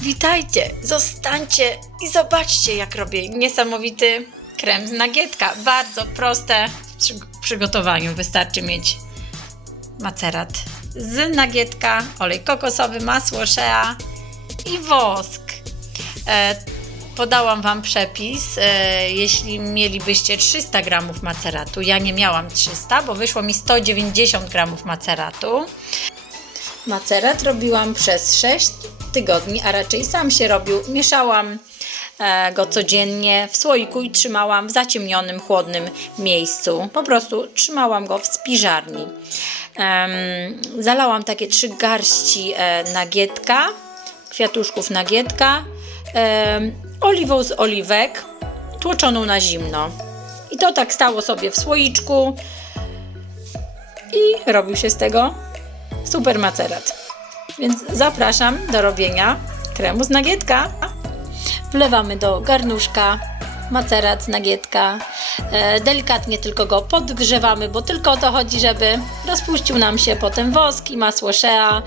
Witajcie, zostańcie i zobaczcie, jak robię niesamowity krem z nagietka. Bardzo proste w przy- przygotowaniu. Wystarczy mieć macerat z nagietka, olej kokosowy, masło shea i wosk. E, podałam Wam przepis. E, jeśli mielibyście 300 gramów maceratu, ja nie miałam 300, bo wyszło mi 190 gramów maceratu. Macerat robiłam przez 6 tygodni, a raczej sam się robił. Mieszałam e, go codziennie w słoiku i trzymałam w zaciemnionym, chłodnym miejscu. Po prostu trzymałam go w spiżarni. Zalałam takie trzy garści e, nagietka, kwiatuszków nagietka, oliwą z oliwek, tłoczoną na zimno. I to tak stało sobie w słoiczku i robił się z tego super macerat. Więc zapraszam do robienia kremu z nagietka. Wlewamy do garnuszka macerat nagietka. E, delikatnie tylko go podgrzewamy, bo tylko o to chodzi, żeby rozpuścił nam się potem wosk i masło shea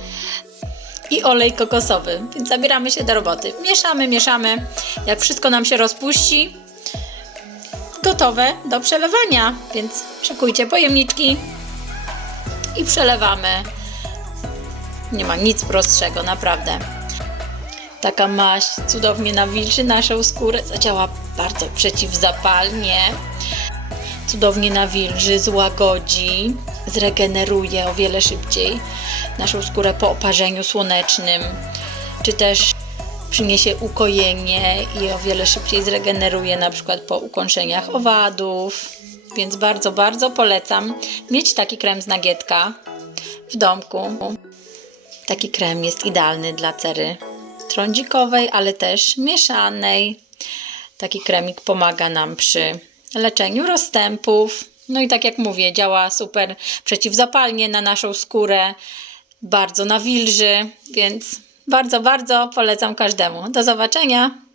i olej kokosowy. Więc zabieramy się do roboty. Mieszamy, mieszamy. Jak wszystko nam się rozpuści, gotowe do przelewania. Więc szykujcie pojemniczki i przelewamy. Nie ma nic prostszego, naprawdę. Taka maść cudownie nawilży naszą skórę, zadziała bardzo przeciwzapalnie, cudownie nawilży, złagodzi, zregeneruje o wiele szybciej naszą skórę po oparzeniu słonecznym, czy też przyniesie ukojenie i o wiele szybciej zregeneruje na przykład po ukąszeniach owadów. Więc bardzo, bardzo polecam mieć taki krem z nagietka w domku. Taki krem jest idealny dla cery trądzikowej, ale też mieszanej. Taki kremik pomaga nam przy leczeniu rozstępów. No i tak jak mówię, działa super przeciwzapalnie na naszą skórę, bardzo nawilży, więc bardzo, bardzo polecam każdemu. Do zobaczenia!